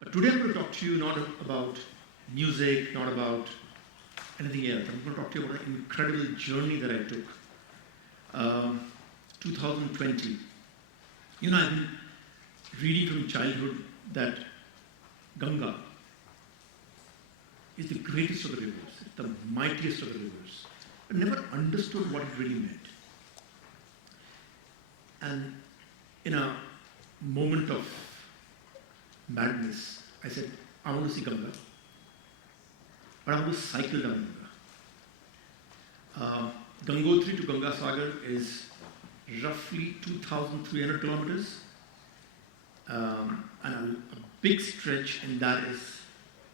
But today I'm going to talk to you not about music, not about anything else. I'm going to talk to you about an incredible journey that I took. 2020. You know, I've been reading from childhood that Ganga is the greatest of the rivers, the mightiest of the rivers. I never understood what it really meant. And in a moment of madness, I said, I want to see Ganga, but I want to cycle down Ganga. Gangotri to Ganga Sagar is roughly 2,300 kilometers. And a big stretch in that is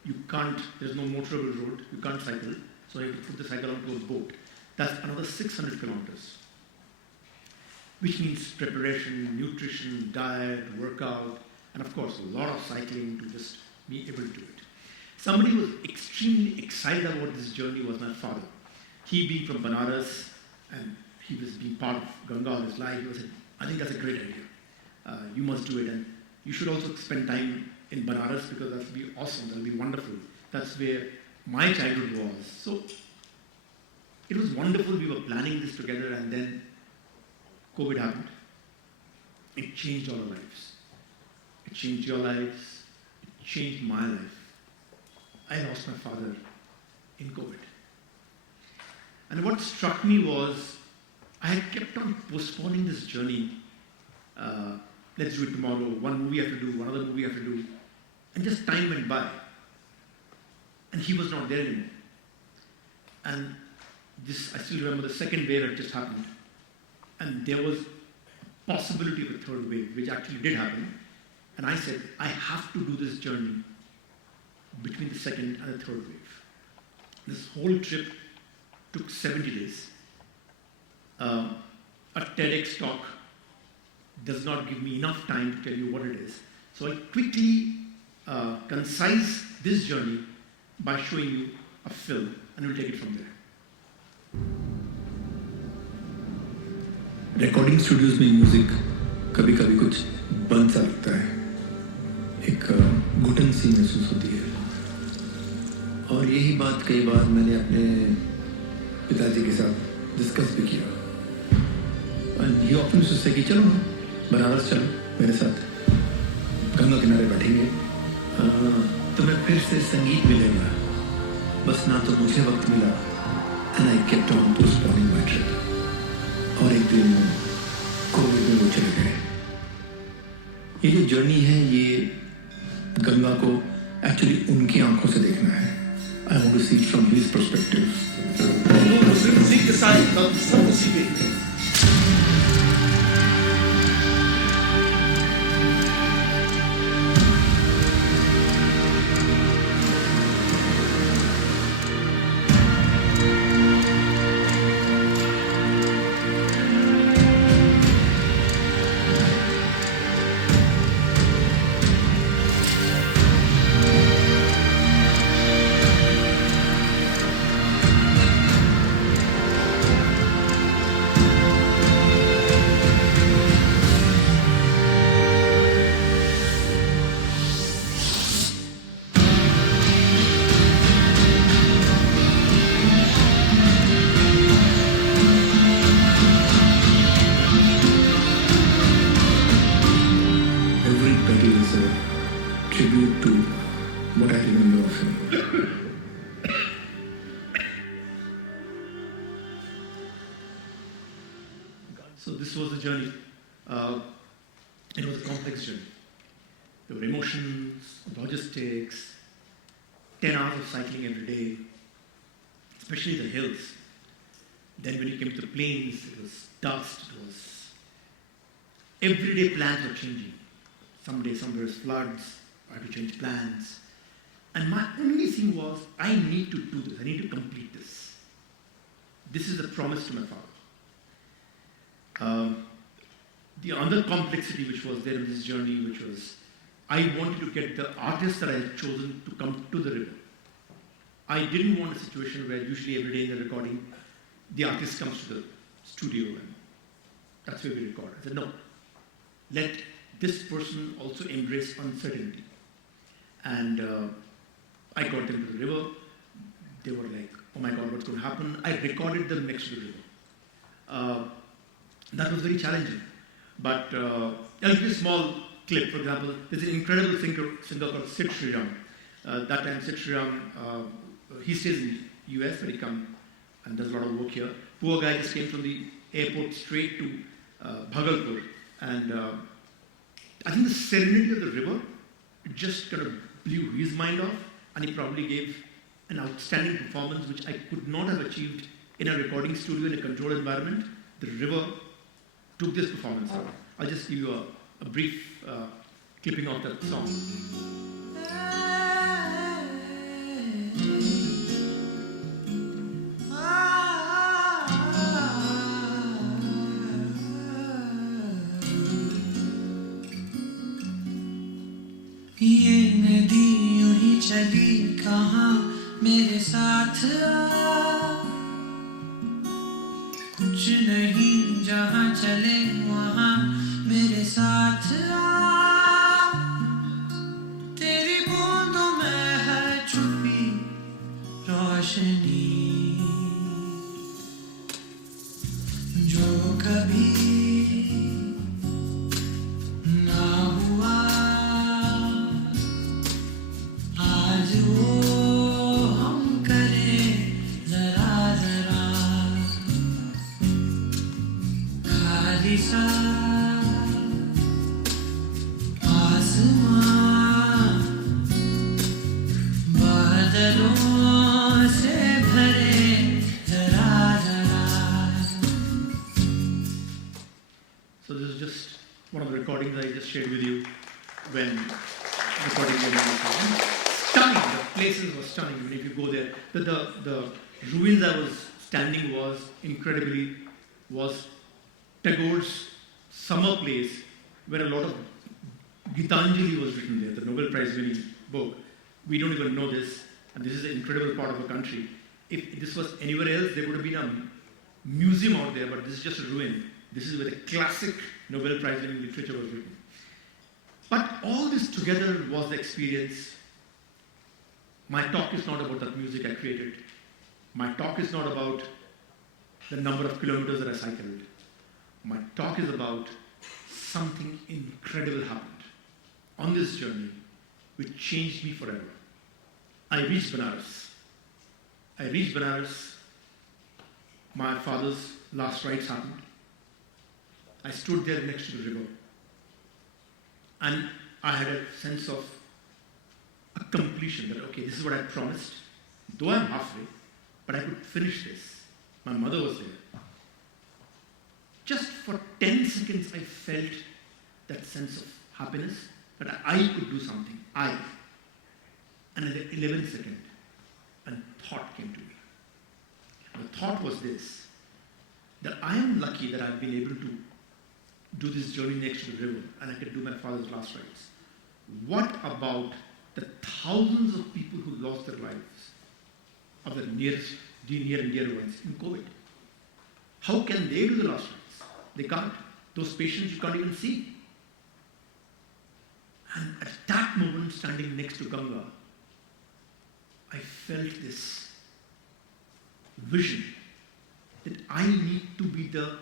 you can't, there's no motorable road, you can't cycle, so you have to put the cycle onto a boat. That's another 600 kilometers, which means preparation, nutrition, diet, workout, and of course a lot of cycling to just be able to do it. Somebody who was extremely excited about this journey was my father. He being from Banaras, and he was being part of Ganga all his life, he was saying, I think that's a great idea. You must do it, and you should also spend time in Banaras because that will be awesome, that will be wonderful. That's where my childhood was. So it was wonderful, we were planning this together, and then COVID happened. It changed all our lives. It changed your lives. It changed my life. I lost my father in COVID. And what struck me was, I had kept on postponing this journey. Let's do it tomorrow, one movie I have to do, one other movie I have to do. And just time went by. And he was not there anymore. And this, I still remember the second wave had just happened. And there was a possibility of a third wave, which actually did happen. And I said, I have to do this journey between the second and the third wave. This whole trip took 70 days. A TEDx talk does not give me enough time to tell you what it is. So I quickly concise this journey by showing you a film, and we'll take it from there. Recording studios में music कभी कभी कुछ बंद सा लगता है, एक घुटन सी महसूस होती है। और यही बात कई बार मैंने अपने पिताजी के साथ डिस्कस भी किया। And he often used to say कि चलो ना बनारस चलो मेरे साथ, गंगा किनारे बैठेंगे, तुम्हें फिर से संगीत मिलेगा, बस ना तो मुझे वक्त मिला। And I kept on postponing my trip. और एक दिन कोविड में वो चले गए। ये जो जर्नी है, ये गंगा को एक्चुअली उनकी आंखों से देखना है। I want to see it from his perspective. Tribute to what I remember of him. So this was the journey. It was a complex journey. There were emotions, logistics, 10 hours of cycling every day, especially the hills. Then when you came to the plains, it was dust, it was everyday plans were changing. Someday somewhere was floods, I had to change plans. And my only thing was, I need to do this, I need to complete this. This is a promise to my father. The other complexity which was there in this journey, which was, I wanted to get the artists that I had chosen to come to the river. I didn't want a situation where usually every day in the recording, the artist comes to the studio and that's where we record. I said, no, let this person also embrace uncertainty. And I got them to the river. They were like, oh my God, what's going to happen? I recorded them next to the river. That was very challenging. But I'll give you a small clip. For example, there's an incredible singer called Sid Sriram. That time, Sid Sriram, he stays in the US, but he comes and does a lot of work here. Poor guy just came from the airport straight to Bhagalpur. And I think the serenity of the river, it just kind of blew his mind off. And he probably gave an outstanding performance, which I could not have achieved in a recording studio in a controlled environment. The river took this performance out. I'll just give you a brief clipping of that song. ये नदी यूं ही चली कहाँ मेरे साथ आ, कुछ नहीं जहाँ चले वहाँ मेरे साथ आ, तेरी बूंदों में है छुपी रोशनी जो कभी ना हुआ आज वो हम करें जरा जरा खाली सा आसमां बादलों से भरे जरा जरा. So this is just one of the recordings I just shared with you when recording the stunning. The places were stunning. I mean, if you go there, the ruins I was standing was Tagore's summer place, where a lot of Gitanjali was written there, the Nobel Prize winning book. We don't even know this, and this is an incredible part of the country. If this was anywhere else, there would have been a museum out there, but this is just a ruin. This is where the classic Nobel Prize winning literature was written. But all this together was the experience. My talk is not about that music I created. My talk is not about the number of kilometers that I cycled. My talk is about something incredible happened on this journey which changed me forever. I reached Benares. My father's last rites happened. I stood there next to the river. And I had a sense of a completion that, okay, this is what I promised. Though I'm halfway, but I could finish this. My mother was there. Just for 10 seconds, I felt that sense of happiness that I could do something. And at the 11th second, a thought came to me. And the thought was this, that I am lucky that I've been able to do this journey next to the river and I could do my father's last rites. What about the thousands of people who lost their lives, of the near and dear ones in COVID? How can they do the last rites? They can't. Those patients you can't even see. And at that moment, standing next to Ganga, I felt this vision that I need to be the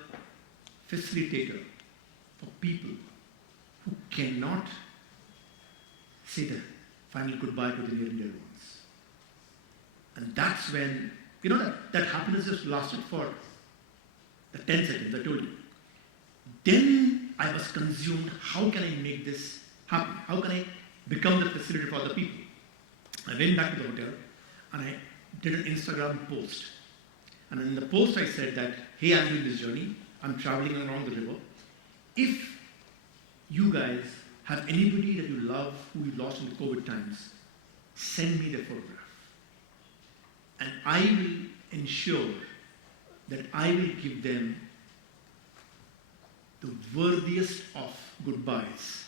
facilitator for people who cannot say the final goodbye to the near and dear ones. And that's when, that happiness just lasted for the 10 seconds I told you. Then I was consumed, how can I make this happen? How can I become the facilitator for other people? I went back to the hotel and I did an Instagram post. And in the post I said that, hey, I'm doing this journey. I'm traveling along the river. If you guys have anybody that you love who you lost in the COVID times, send me their photograph. And I will ensure that I will give them the worthiest of goodbyes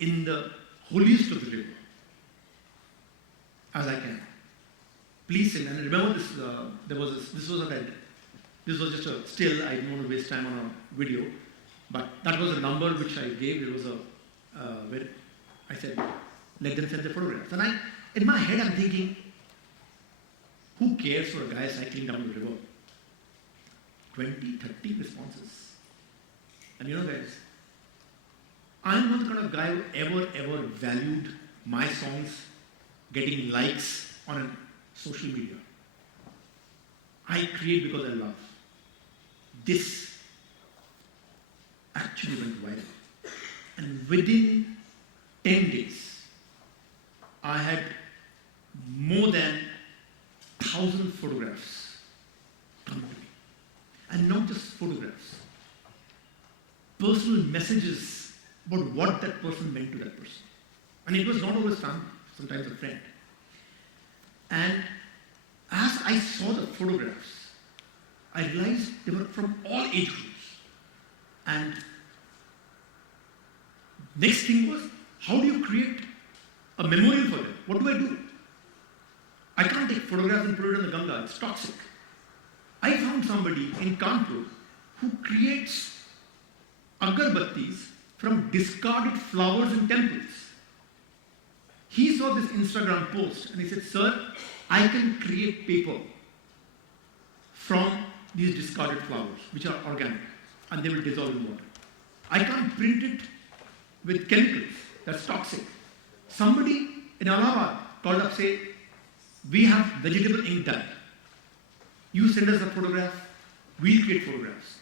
in the holiest of the river as I can. Please send. And remember this, this was just a still. I didn't want to waste time on a video, but that was a number which I gave. It was where I said, let them send their photographs. And in my head, I'm thinking, who cares for a guy cycling down the river? 20, 30 responses. And you know, guys, I'm not the kind of guy who ever valued my songs getting likes on social media. I create because I love. This actually went viral. And within 10 days, I had more than 1,000 photographs come to me. And not just photographs, personal messages about what that person meant to that person. And it was not always family, sometimes a friend. And as I saw the photographs, I realized they were from all age groups. And next thing was, how do you create a memorial for them? What do I do? I can't take photographs and put it in the Ganga, it's toxic. I found somebody in Kanpur who creates agarbattis from discarded flowers in temples. He saw this Instagram post and he said, "Sir, I can create paper from these discarded flowers, which are organic, and they will dissolve in water. I can't print it with chemicals, that's toxic." Somebody in Allahabad called up, say, "We have vegetable ink dye. You send us a photograph, we'll create photographs."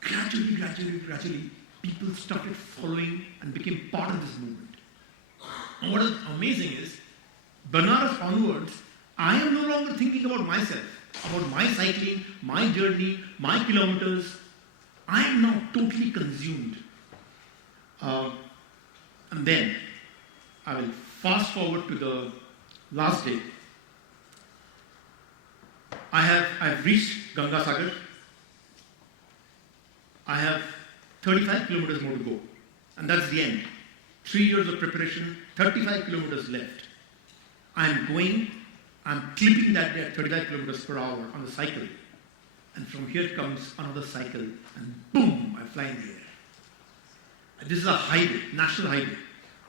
Gradually, people started following and became part of this movement. And what is amazing is, Banaras onwards, I am no longer thinking about myself, about my cycling, my journey, my kilometers. I am now totally consumed. And then, I will fast forward to the last day. I've reached Ganga Sagar. I have 35 kilometers more to go. And that's the end. 3 years of preparation, 35 kilometers left. I'm clipping that day at 35 kilometers per hour on the cycle. And from here comes another cycle, and boom, I fly in the air. This is a highway, national highway.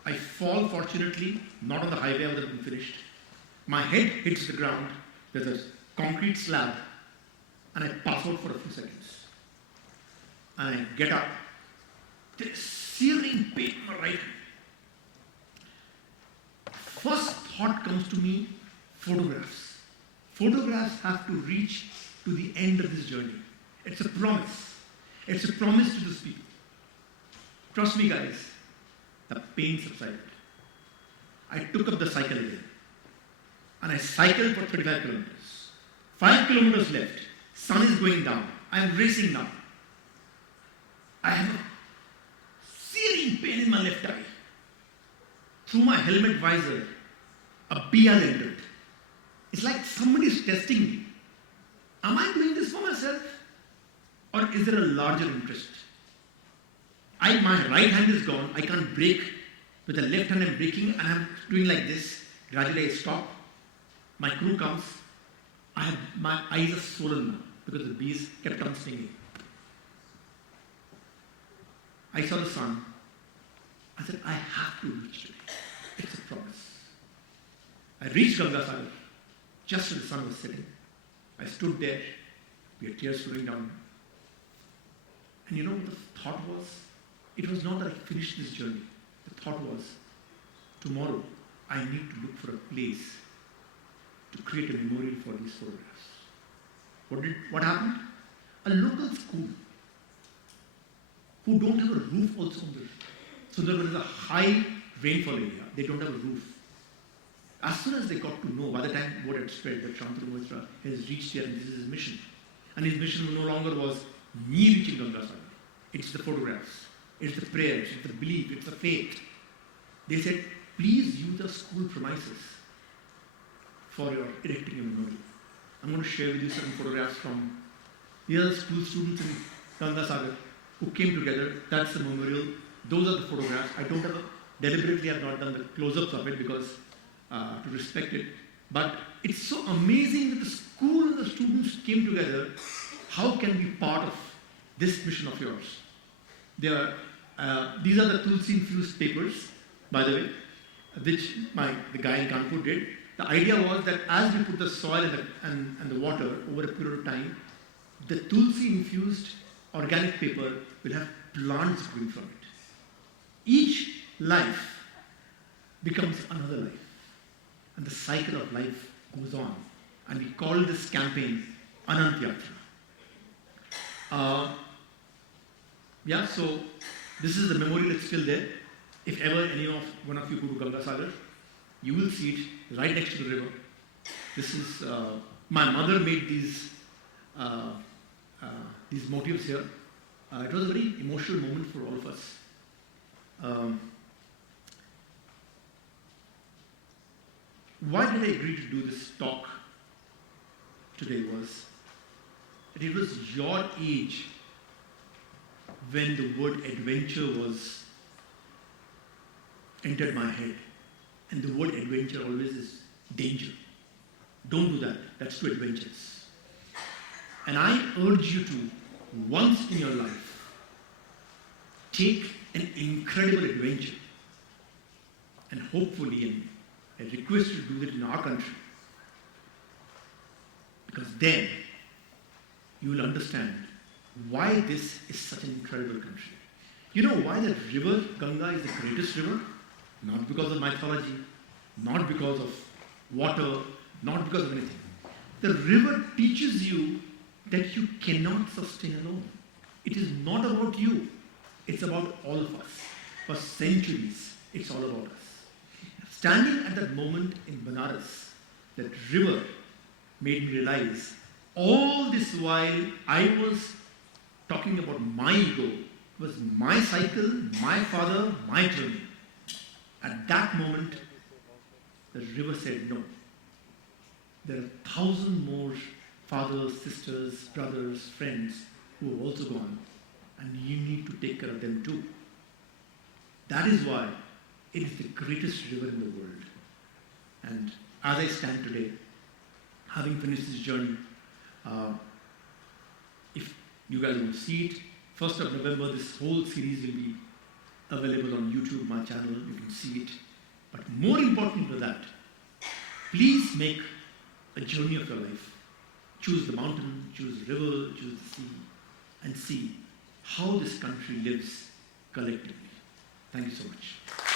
I fall, fortunately, not on the highway, I would have been finished. My head hits the ground, there's a concrete slab, and I pass out for a few seconds. And I get up, there's searing pain in my right hand. First thought comes to me, photographs. Photographs have to reach to the end of this journey. It's a promise. It's a promise to these people. Trust me, guys, the pain subsided. I took up the cycle again. And I cycled for 35 kilometers. 5 kilometers left. Sun is going down. I am racing now. I have a searing pain in my left eye. Through my helmet visor, a bee has entered. It's like somebody is testing me. Am I doing this for myself? Or is there a larger interest? My right hand is gone. I can't brake. With the left hand I'm braking and I'm doing like this. Gradually I stop. My crew comes. My eyes are swollen now because the bees kept on stinging. I saw the sun. I said, I have to reach today. It's a promise. I reached Ganga Sagar just as the sun was setting. I stood there. We had tears flowing down. And you know what the thought was? It was not that I finished this journey. The thought was, tomorrow I need to look for a place to create a memorial for these photographs. What happened? A local school who don't have a roof also on the roof. So there was a high rainfall area. They don't have a roof. As soon as they got to know, by the time word had spread that Shantanu Moitra has reached here and this is his mission. And his mission no longer was me reaching Ganga Sagar. It's the photographs. It's the prayers. It's the belief. It's the faith. They said, please use the school premises for your erecting a memorial. I'm going to share with you some photographs from the other school students in Ganga Sagar who came together. That's the memorial. Those are the photographs. I don't have deliberately I've not done the close-ups of it because to respect it. But it's so amazing that the school and the students came together. How can we be part of this mission of yours? These are the Tulsi infused papers, by the way. which the guy in Kanpur did. The idea was that as we put the soil and the water over a period of time, the tulsi-infused organic paper will have plants growing from it. Each life becomes another life, and the cycle of life goes on. And we call this campaign Anant Yatra. So this is the memorial that's still there. If ever one of you go to Ganga Sagar, you will see it right next to the river. This is my mother made these motifs here. It was a very emotional moment for all of us. Why did I agree to do this talk today was that it was your age when the word adventure was entered my head. And the word adventure always is danger. Don't do that. That's too adventurous. And I urge you to, once in your life, take an incredible adventure. And hopefully, I request you to do it in our country. Because then, you will understand why this is such an incredible country. You know why the river Ganga is the greatest river? Not because of mythology, not because of water, not because of anything. The river teaches you that you cannot sustain alone. It is not about you. It's about all of us. For centuries, it's all about us. Standing at that moment in Banaras, that river made me realize all this while I was talking about my ego. It was my cycle, my father, my journey. At that moment, the river said no. There are 1,000 more fathers, sisters, brothers, friends who have also gone, and you need to take care of them too. That is why it is the greatest river in the world. And as I stand today, having finished this journey, if you guys want to see it, 1st of November, this whole series will be available on YouTube, my channel, you can see it. But more important than that, please make a journey of your life. Choose the mountain, choose the river, choose the sea, and see how this country lives collectively. Thank you so much.